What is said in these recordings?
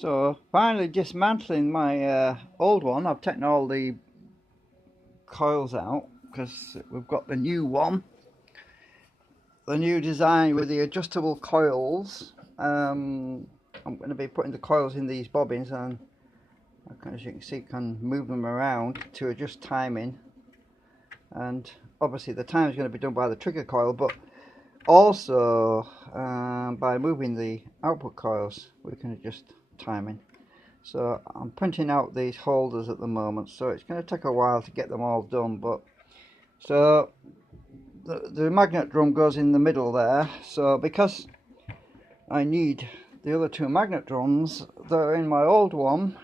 So finally dismantling my old one. I've taken all the coils out because we've got the new one, the new design with the adjustable coils. I'm going to be putting the coils in these bobbins, and as you can see, can move them around to adjust timing. And obviously the time is going to be done by the trigger coil, but also by moving the output coils we can adjust timing. So I'm printing out these holders at the moment, so it's going to take a while to get them all done. But so the magnet drum goes in the middle there, so because I need the other two magnet drums that are in my old one,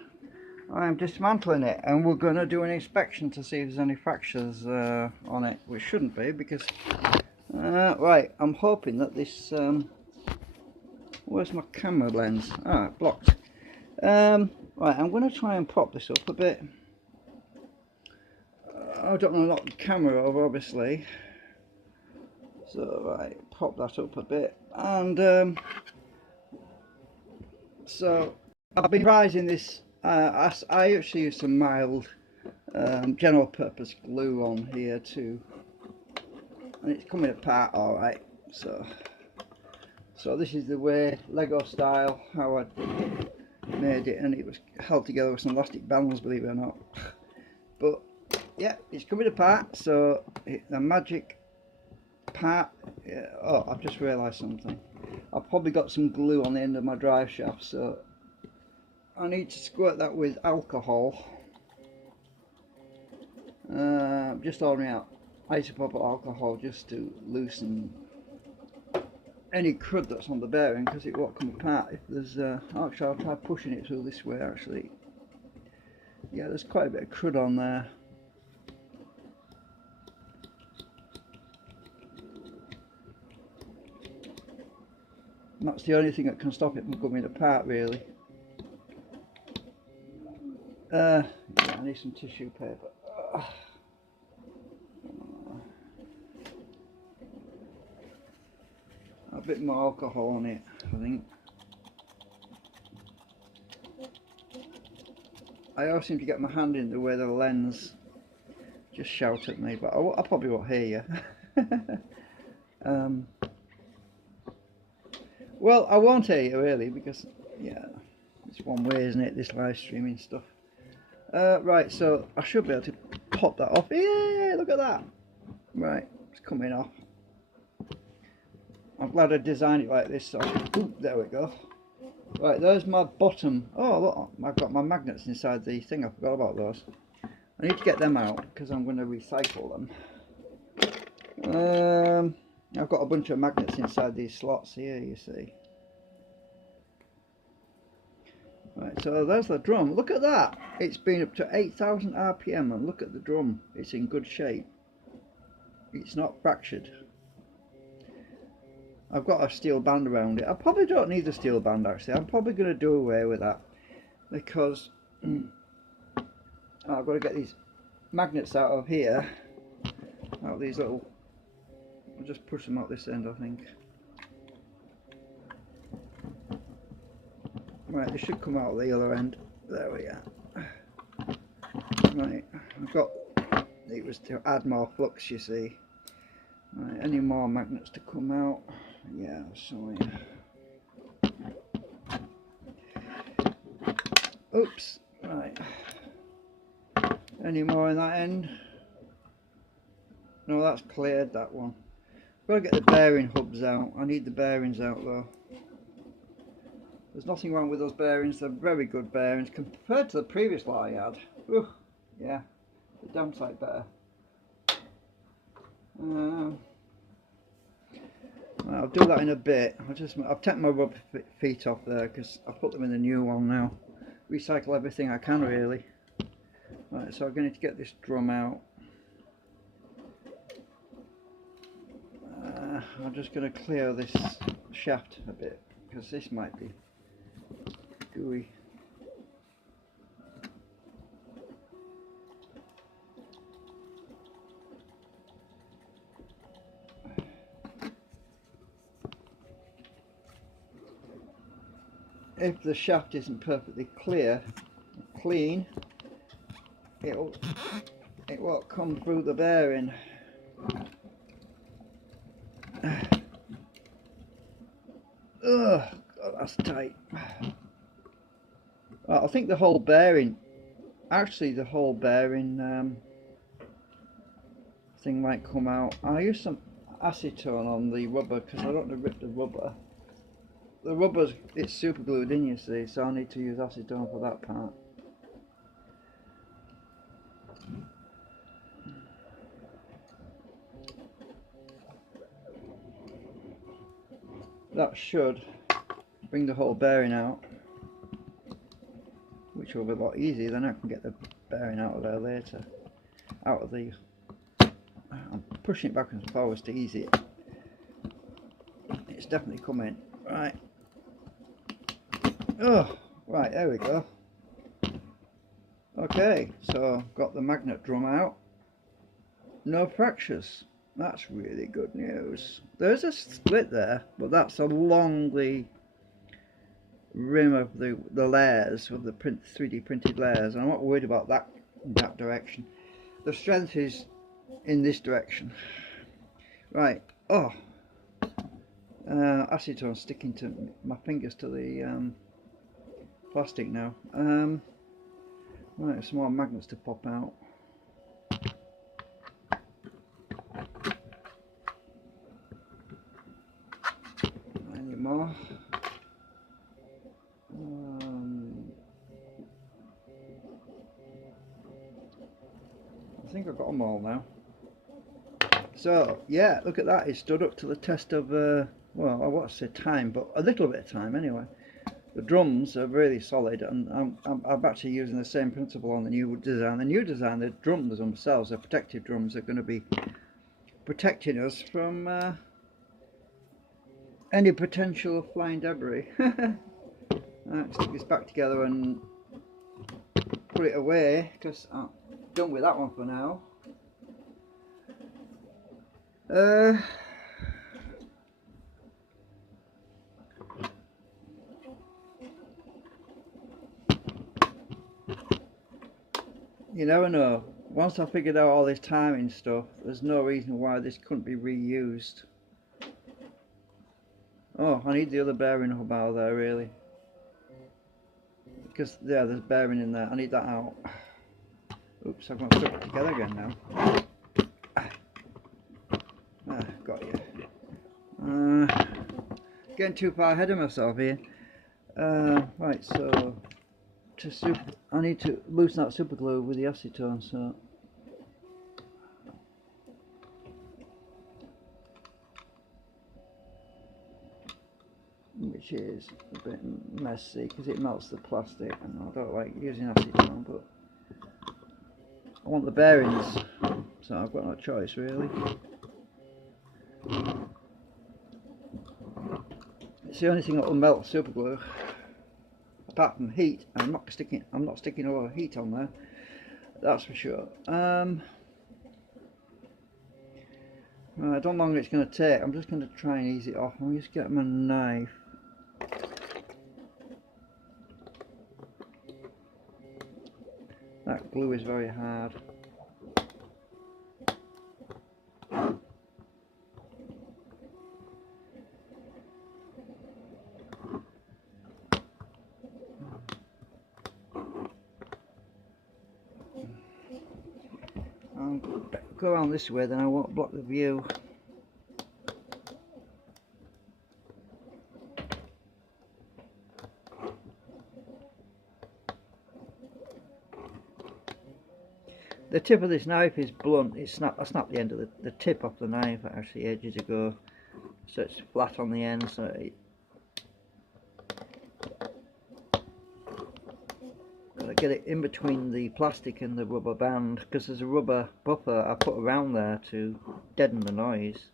I'm dismantling it, and we're going to do an inspection to see if there's any fractures on it, which shouldn't be, because right, I'm hoping that this where's my camera lens? Blocked. Right, I'm going to try and prop this up a bit. I don't want to knock the camera over, obviously, so right, prop that up a bit. And so I've been rising this. I actually use some mild general purpose glue on here too, and it's coming apart all right. So this is the way, Lego style, how I made it, and it was held together with some elastic bands, believe it or not. But yeah, it's coming apart. So the magic part. Yeah, oh, I've just realised something. I've probably got some glue on the end of my drive shaft, so I need to squirt that with alcohol. Just ordering out isopropyl alcohol just to loosen any crud that's on the bearing, because it won't come apart if there's actually I'll try pushing it through this way. Actually, yeah, there's quite a bit of crud on there. And that's the only thing that can stop it from coming apart, really. Yeah, I need some tissue paper. A bit more alcohol on it, I think. I always seem to get my hand in the way the lens just shout at me, but I probably won't hear you. Well, I won't hear you really, because yeah, it's one way, isn't it, this live streaming stuff. Right, so I should be able to pop that off. Yeah, look at that. Right, it's coming off. I'm glad I designed it like this. So, ooh, there we go. Right, there's my bottom. Oh, look, I've got my magnets inside the thing. I forgot about those. I need to get them out because I'm going to recycle them. I've got a bunch of magnets inside these slots here, you see. Right, so there's the drum. Look at that. It's been up to 8,000 RPM, and look at the drum. It's in good shape. It's not fractured. I've got a steel band around it. I probably don't need the steel band, actually. I'm probably going to do away with that, because I've got to get these magnets out of here, out of these little. I'll just push them out this end, I think. Right, they should come out the other end. There we are. Right, I've got. It was to add more flux, you see. Right, any more magnets to come out? Yeah, so yeah. Oops. Right. Any more in that end? No, that's cleared, that one. I've got to get the bearing hubs out. I need the bearings out though. There's nothing wrong with those bearings. They're very good bearings compared to the previous lot I had. Ooh, yeah, the damn sight better. I'll do that in a bit. I've taken my rubber feet off there because I put them in the new one now. Recycle everything I can, really. Right, so I'm going to get this drum out. I'm just going to clear this shaft a bit, because this might be gooey. if the shaft isn't perfectly clean, it won't come through the bearing. Ugh, God, that's tight. Well, I think the whole bearing, actually the whole bearing thing might come out. I'll use some acetone on the rubber because I don't want to rip the rubber. The rubber's, it's super glued in, you see, so I need to use acetone for that part. That should bring the whole bearing out, which will be a lot easier. Then I can get the bearing out of there later. Out of the, I'm pushing it back and forwards to ease it. It's definitely coming. Right. Oh, right, there we go. Okay, so got the magnet drum out. No fractures. That's really good news. There's a split there, but that's along the rim of the layers, of the 3D printed layers. I'm not worried about that in that direction. The strength is in this direction. Right. Oh, acetone sticking to my fingers to the plastic now. Right, some more magnets to pop out. Any more? I think I've got them all now. So yeah, look at that. It stood up to the test of well, I want to say time, but a little bit of time anyway. The drums are really solid, and I'm actually using the same principle on the new design. The new design, the drums themselves, the protective drums, are going to be protecting us from any potential flying debris. Right, stick this back together and put it away, because I'm done with that one for now. You never know. Once I figured out all this timing stuff, there's no reason why this couldn't be reused. Oh, I need the other bearing hub out there, really. Because, yeah, there's bearing in there. I need that out. Oops, I've got to stuck it together again now. Ah, got you. Getting too far ahead of myself here. Right, so I need to loosen that super glue with the acetone, so which is a bit messy because it melts the plastic, and I don't like using acetone, but I want the bearings, so I've got no choice really. It's the only thing that will melt super glue. Apart from heat, I'm not sticking a lot of heat on there, that's for sure. Right, I don't know how long it's going to take. I'm just going to try and ease it off. I'll just get my knife. That glue is very hard. I'll go around this way, then I won't block the view. The tip of this knife is blunt. I snapped the end of the tip off the knife actually ages ago, so it's flat on the end. So gotta get it in between the plastic and the rubber band, because there's a rubber buffer I put around there to deaden the noise.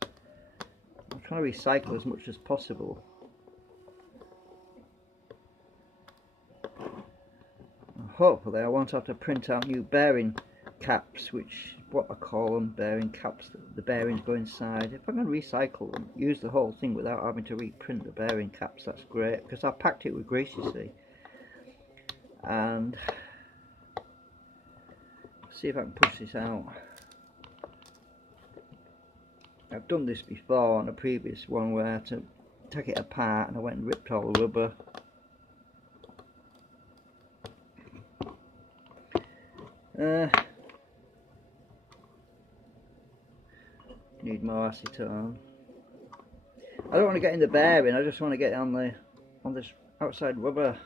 I'm trying to recycle as much as possible. Hopefully I won't have to print out new bearing caps, which what I call them, bearing caps, the bearings go inside. If I can recycle them, use the whole thing without having to reprint the bearing caps, that's great, because I packed it with grease, you see. And see if I can push this out. I've done this before on a previous one where I had to take it apart and I went and ripped all the rubber. Need more acetone. I don't want to get in the bearing, I just want to get on this outside rubber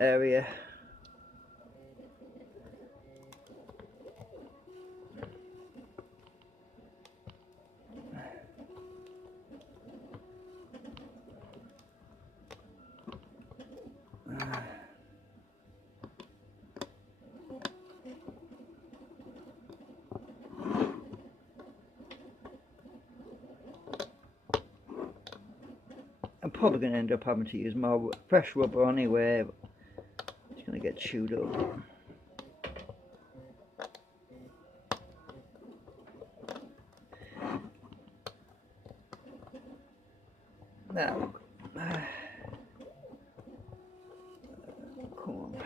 area. I'm probably going to end up having to use more fresh rubber anyway. It's going to get chewed up. Now, come on.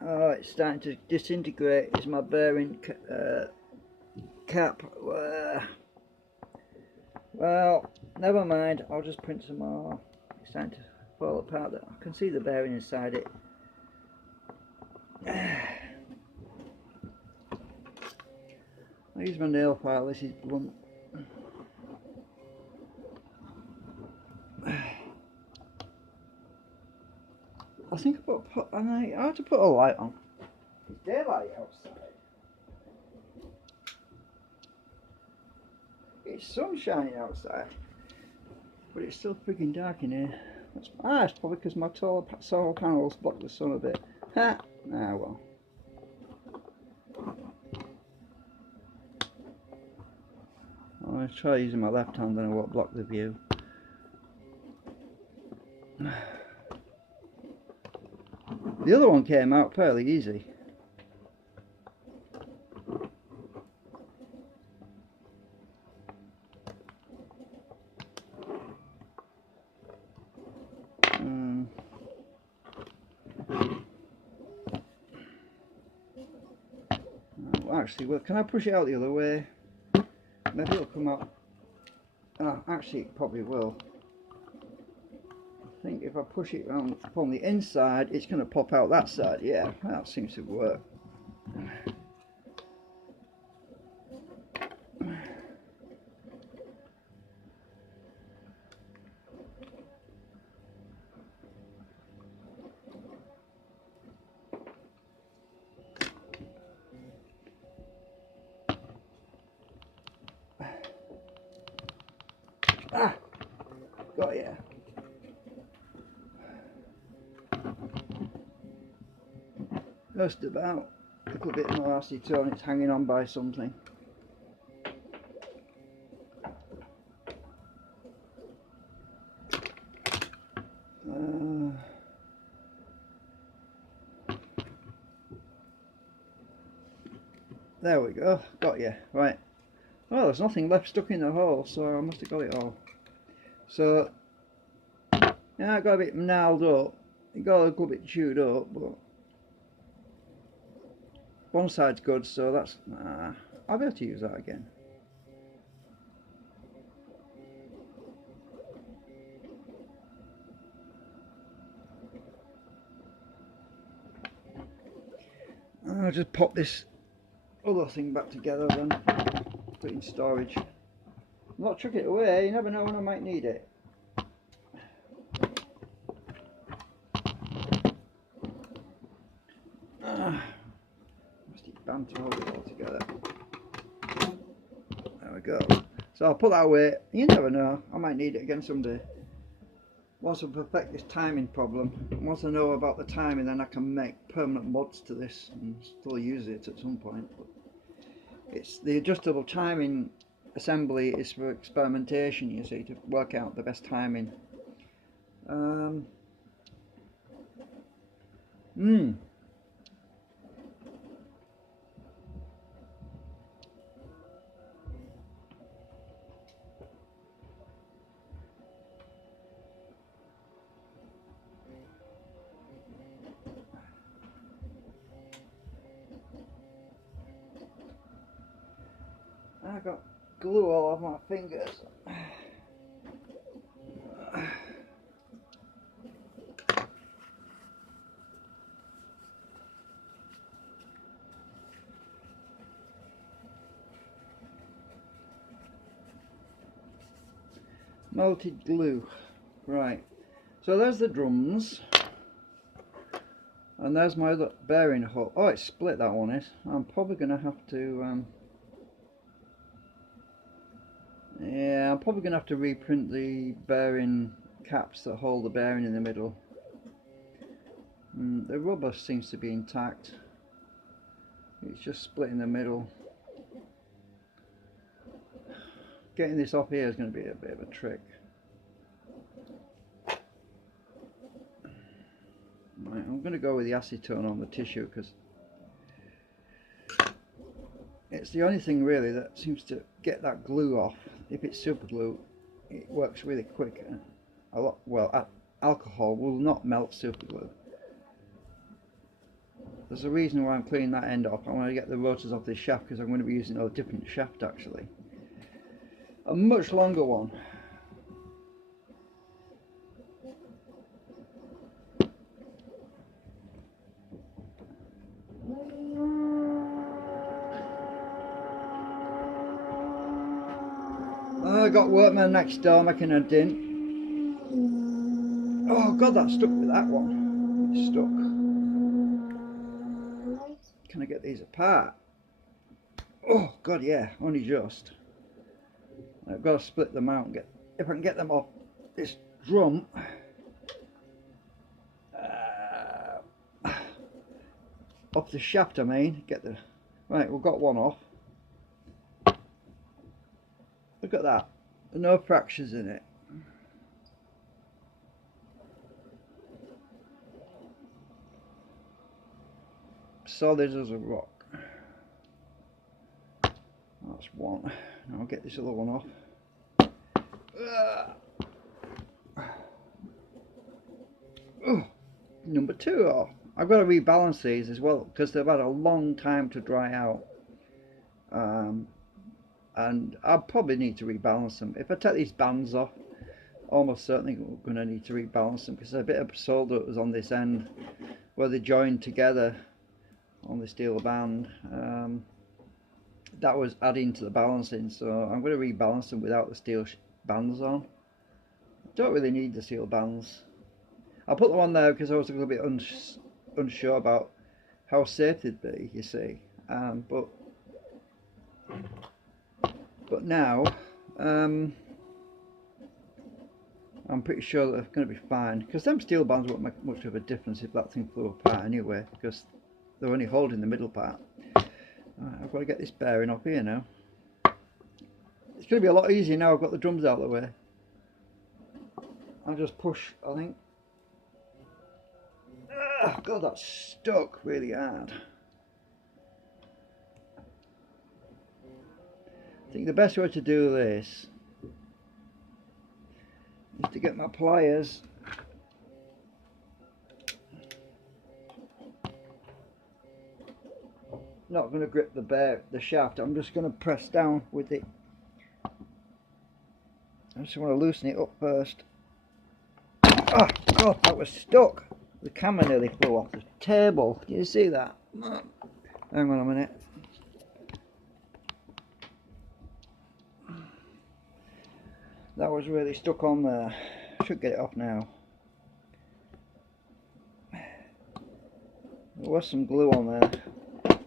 Oh, it's starting to disintegrate. Is my bearing cap? Well, never mind. I'll just print some more. It's starting to fall apart. I can see the bearing inside it. I'll use my nail file. This is blunt. I think I have to put a light on. It's daylight outside. It's sun shining outside, but it's still freaking dark in here. It's probably because my solar panels block the sun a bit. Ha! Ah, well. I'm going to try using my left hand and I won't block the view. The other one came out fairly easy. Actually, well, can I push it out the other way? Maybe it'll come out. Actually, it probably will. I think if I push it around from the inside, it's going to pop out that side. Yeah, that seems to work. Got ya. Just about. A little bit more acetone, it's hanging on by something. There we go, got you. Right. Well, there's nothing left stuck in the hole, so I must have got it all. So, yeah, I got a bit gnarled up. It got a little bit chewed up, but one side's good, so that's. I'll be able to use that again. I'll just pop this other thing back together then, put it in storage. Not chuck it away, you never know when I might need it. Must be bound to hold it all together. There we go. So I'll put that away. You never know, I might need it again someday. Once I perfect this timing problem, once I know about the timing, then I can make permanent mods to this and still use it at some point. But it's the adjustable timing assembly is for experimentation, you see, to work out the best timing. Mmm. I got glue all over my fingers. Melted glue. Right. So there's the drums. And there's my other bearing hole. Oh, it's split, that one is. I'm probably going to have to... yeah, I'm probably going to have to reprint the bearing caps that hold the bearing in the middle. The rubber seems to be intact. It's just split in the middle. Getting this off here is going to be a bit of a trick. Right, I'm going to go with the acetone on the tissue because it's the only thing really that seems to get that glue off. If it's super glue, it works really quick. Alcohol will not melt super glue. There's a reason why I'm cleaning that end off. I want to get the rotors off this shaft because I'm going to be using a different shaft actually. A much longer one. I got workmen next door making a dint. Oh god, that stuck with that one. It's stuck. Can I get these apart? Oh god, yeah, only just. I've got to split them out and get, if I can get them off this drum. Off the shaft, I mean. Get the right. We've got one off. Look at that. No fractures in it. Solid as a rock. That's one. Now I'll get this other one off. Number two off. I've got to rebalance these as well because they've had a long time to dry out. And I'll probably need to rebalance them. If I take these bands off, almost certainly we're going to need to rebalance them because a bit of solder that was on this end where they joined together on the steel band, that was adding to the balancing, so I'm going to rebalance them without the steel bands on. Don't really need the steel bands. I put them on there because I was a little bit unsure about how safe they'd be, you see, but now I'm pretty sure that they're going to be fine because them steel bands won't make much of a difference if that thing flew apart anyway because they're only holding the middle part. I've got to get this bearing up here now. It's going to be a lot easier now I've got the drums out of the way. I'll just push, I think. God, that's stuck really hard. I think the best way to do this is to get my pliers not going to grip the shaft. I'm just going to press down with it. I just want to loosen it up first. Oh god, that was stuck. The camera nearly flew off the table. Can you see that? Hang on a minute. That was really stuck on there. Should get it off now. There was some glue on there.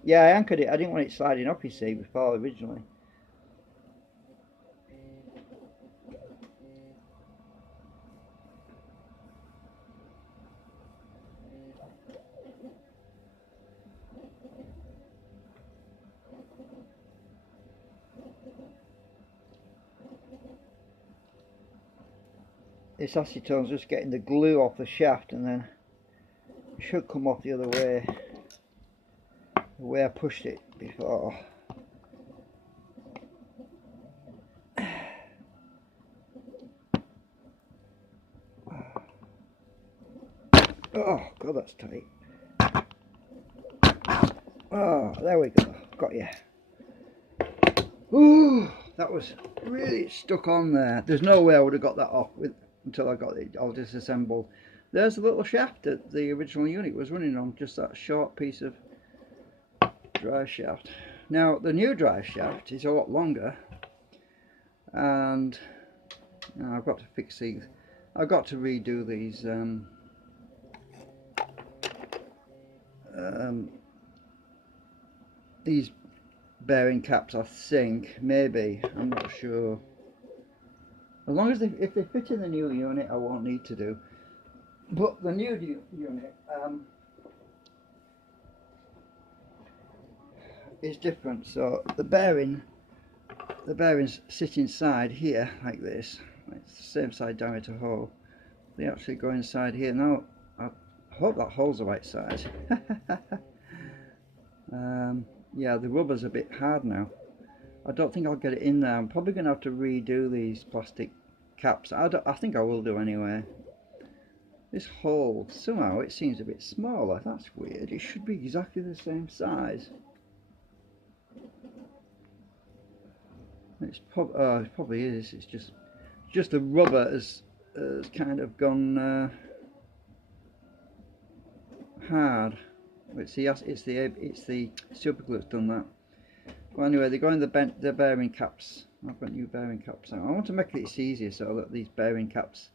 Yeah, I anchored it. I didn't want it sliding up, you see, before originally. This acetone's just getting the glue off the shaft and then should come off the other way, the way I pushed it before. Oh god, that's tight. Oh, there we go, got you. Ooh, that was really stuck on there. There's no way I would have got that off until I got it all disassembled. There's the little shaft that the original unit was running on, just that short piece of drive shaft. Now the new drive shaft is a lot longer, and I've got to fix these. I've got to redo these bearing caps, I think. Maybe, I'm not sure. As long as if they fit in the new unit, I won't need to do. But the new unit is different. So the bearings sit inside here like this. It's the same side diameter hole. They actually go inside here. Now I hope that hole's the right size. Yeah, the rubber's a bit hard now. I don't think I'll get it in there. I'm probably going to have to redo these plastic caps. I think I will do anyway. This hole, somehow it seems a bit smaller. That's weird. It should be exactly the same size. It probably is. It's just the rubber has kind of gone hard. It's the super glue that's done that. Well, anyway, they're going the bearing caps. I've got new bearing caps out. I want to make this easier so that these bearing caps,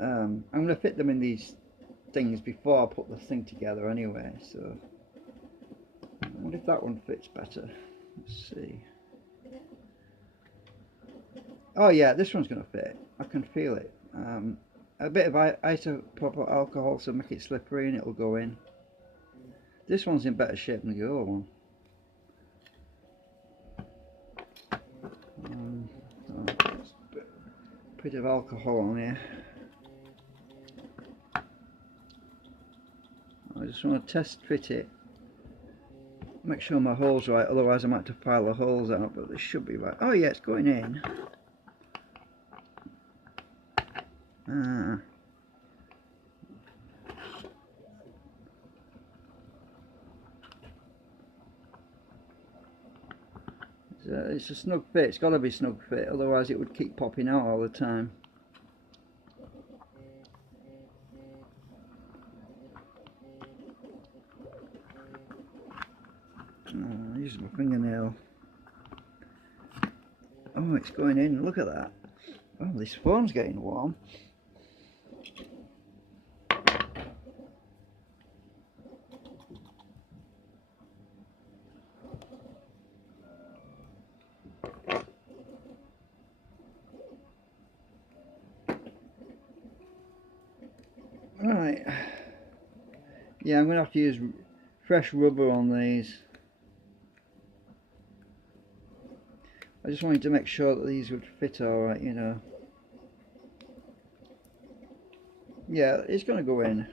I'm going to fit them in these things before I put the thing together anyway. So I wonder if that one fits better. Let's see. Oh yeah, this one's going to fit. I can feel it. A bit of isopropyl alcohol to make it slippery and it'll go in. This one's in better shape than the other one. A bit of alcohol on here. I just want to test fit it. Make sure my hole's right, otherwise I might have to file the holes out, but this should be right. Oh yeah, it's going in. It's a snug fit. It's got to be snug fit, otherwise it would keep popping out all the time. Use my fingernail. Oh, it's going in. Look at that. Oh, this phone's getting warm. Right. Yeah, I'm going to have to use fresh rubber on these. I just wanted to make sure that these would fit alright, you know. Yeah, it's going to go in.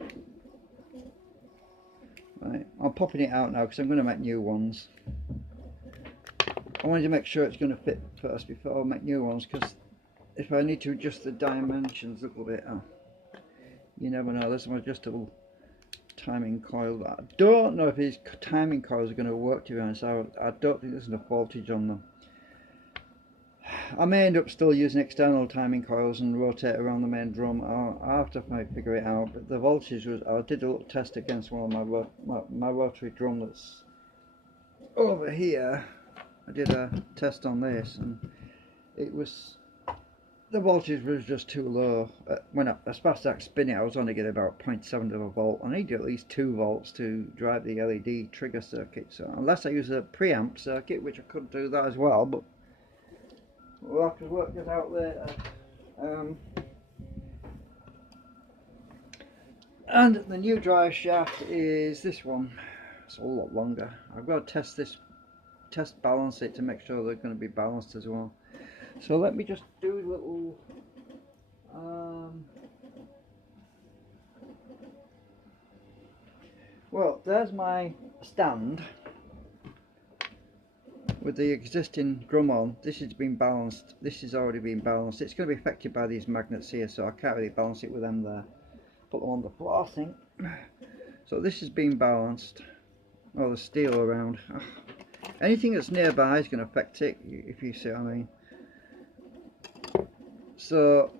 Right, I'm popping it out now because I'm going to make new ones. I wanted to make sure it's going to fit first before I make new ones, because if I need to adjust the dimensions a little bit, you never know. There's some adjustable timing coil. I don't know if these timing coils are going to work, to be honest. I don't think there's enough voltage on them. I may end up still using external timing coils and rotate around the main drum. I'll have to figure it out. But the voltage was, I did a little test against one of my rotary drum that's over here. I did a test on this, and it was, the voltage was just too low. As fast as I spin it, I was only getting about 0.7 of a volt. I need at least 2 volts to drive the LED trigger circuit. So unless I use a preamp circuit, which I could do that as well, but we'll have to work this out later. And the new drive shaft is this one. It's a lot longer. I've got to balance it to make sure they're going to be balanced as well. So let me just do a little there's my stand with the existing drum on. This has been balanced. This has already been balanced. It's going to be affected by these magnets here, so I can't really balance it with them there. Put them on the floor, I think. So this has been balanced. Oh, the steel around. Anything that's nearby is going to affect it, if you see what I mean. So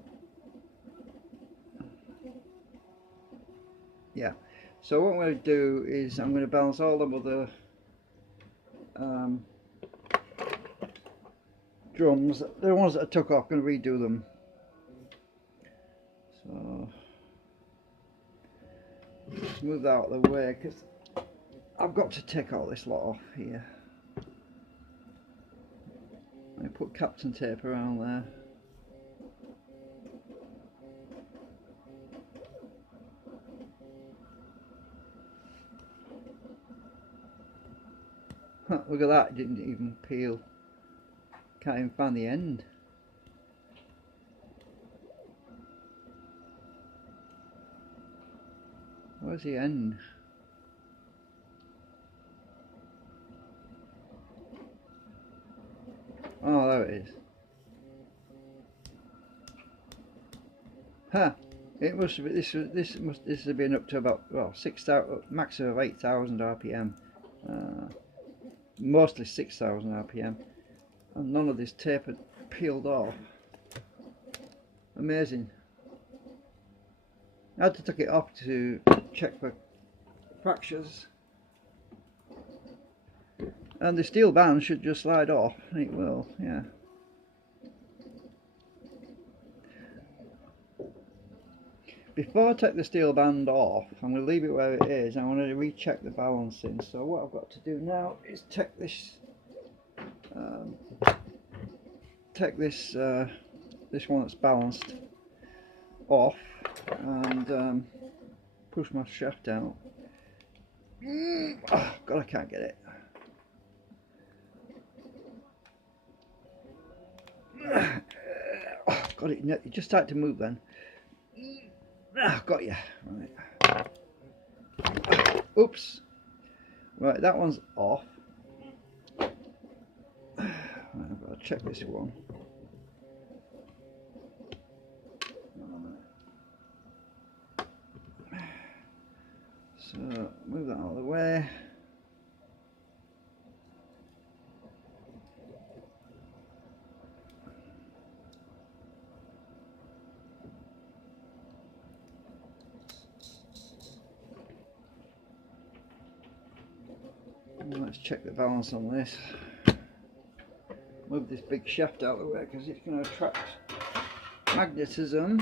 yeah. So what I'm going to do is I'm going to balance all the other drums, the ones that I took off. I'm going to redo them. So let's move that out of the way because I've got to take all this lot off here. I put Captain tape around there. Look at that, it didn't even peel. Can't even find the end. Where's the end? Oh, there it is. Huh. It must have been, this has been up to about, well, 6,000, maximum of 8,000 RPM. Mostly 6,000 RPM, and none of this tape had peeled off. Amazing. I had to take it off to check for fractures, and the steel band should just slide off, and it will, yeah. Before I take the steel band off, I'm going to leave it where it is. I want to recheck the balancing. So what I've got to do now is take this, this one that's balanced off, and push my shaft out. Oh God, I can't get it. Oh, got it. It just started to move then. Ah, got you. Right. Oops. Right, that one's off. Right, I've got to check this one. So move that out of the way. Let's check the balance on this. Move this big shaft out of the way because it's going to attract magnetism.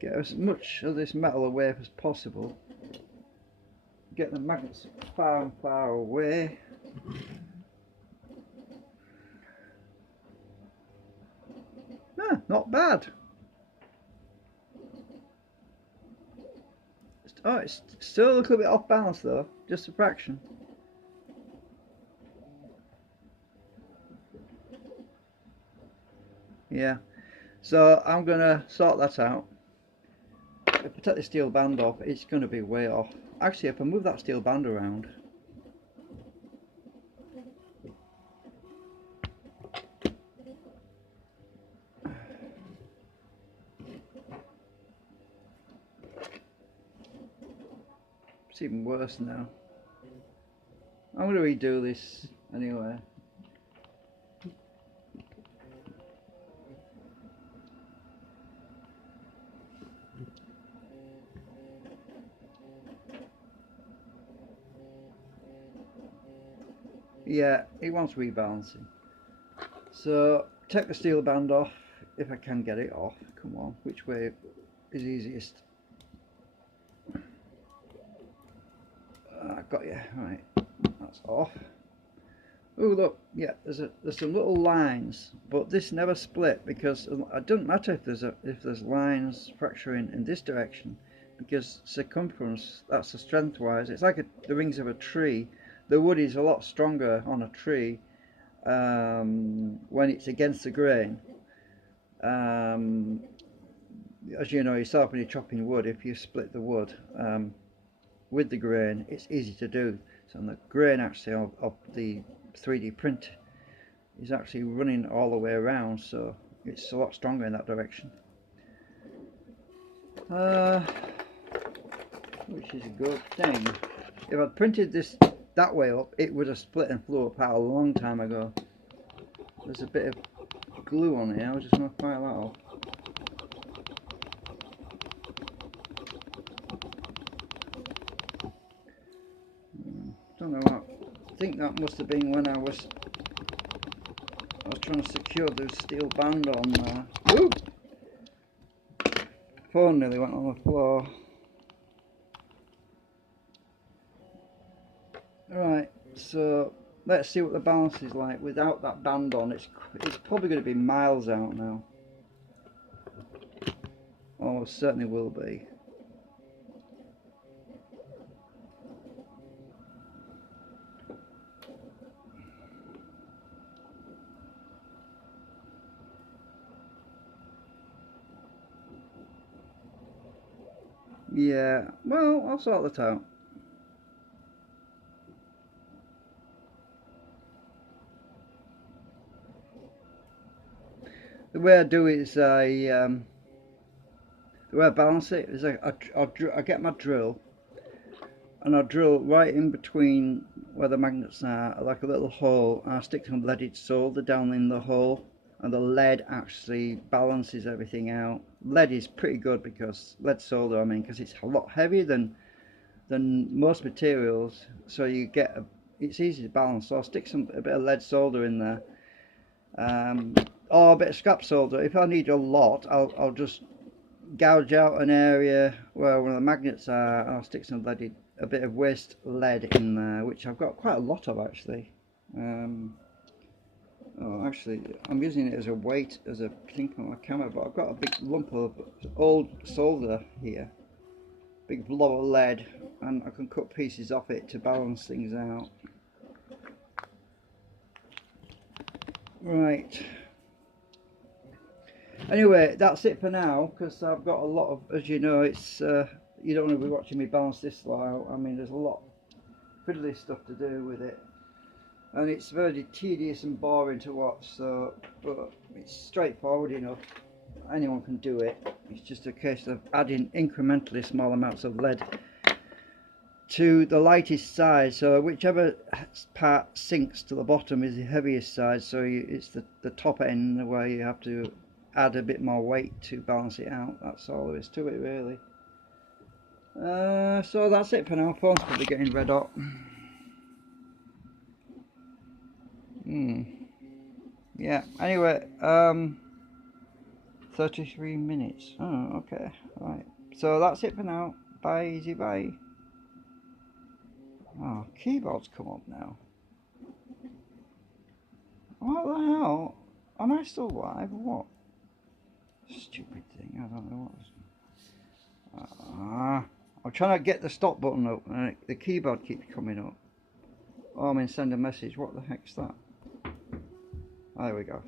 Get as much of this metal away as possible. Get the magnets far and far away. Not bad. Oh, it's still a little bit off balance though, just a fraction. Yeah, so I'm gonna sort that out. If I take the steel band off, it's gonna be way off. Actually, if I move that steel band around, it's even worse now. I'm going to redo this anyway. Yeah, it wants rebalancing. So take the steel band off if I can get it off. Come on, which way is easiest? Got you. Right, that's off. Oh look, yeah, there's some little lines, but this never split because it doesn't matter if there's lines fracturing in this direction, because circumference, that's the strength wise. It's like the rings of a tree. The wood is a lot stronger on a tree when it's against the grain. As you know yourself when you're chopping wood, if you split the wood, with the grain, it's easy to do. So the grain actually of the 3D print is actually running all the way around, so it's a lot stronger in that direction. Which is a good thing. If I'd printed this that way up, it would have split and flew apart a long time ago. There's a bit of glue on here, I just want to file that off. Don't know what. I think that must have been when I was trying to secure the steel band on there. Woo! Phone nearly went on the floor. Right, so let's see what the balance is like without that band on. It's probably going to be miles out now. Almost certainly will be. Yeah, well, I'll sort that out. The way I do it is the way I balance it is I get my drill and I drill right in between where the magnets are, like a little hole, and I stick some leaded solder down in the hole, and the lead actually balances everything out. Lead is pretty good because lead solder, I mean, because it's a lot heavier than most materials, so you get it's easy to balance. So I'll stick a bit of lead solder in there. Or a bit of scrap solder. If I need a lot, I'll just gouge out an area where one of the magnets are, and I'll stick some leaded, a bit of waste lead in there, which I've got quite a lot of actually. Oh, actually, I'm using it as a weight, as a thing on my camera, but I've got a big lump of old solder here, big blob of lead, and I can cut pieces off it to balance things out. Right. Anyway, that's it for now, because I've got a lot of, as you know, it's you don't want to be watching me balance this out. I mean, there's a lot of fiddly stuff to do with it, and it's very tedious and boring to watch. So, but it's straightforward enough. Anyone can do it. It's just a case of adding incrementally small amounts of lead to the lightest side, so whichever part sinks to the bottom is the heaviest side, so it's the top end where you have to add a bit more weight to balance it out. That's all there is to it, really. So that's it for now. Phone's probably getting red hot. Yeah, anyway, 33 minutes. Oh, okay, right. So that's it for now. Bye, easy, bye. Oh, keyboard's come up now. What the hell? Am I still live or what? Stupid thing, I don't know what. I'm trying to get the stop button up and the keyboard keeps coming up. Oh, I'm in send a message. What the heck's that? Oh, there we go.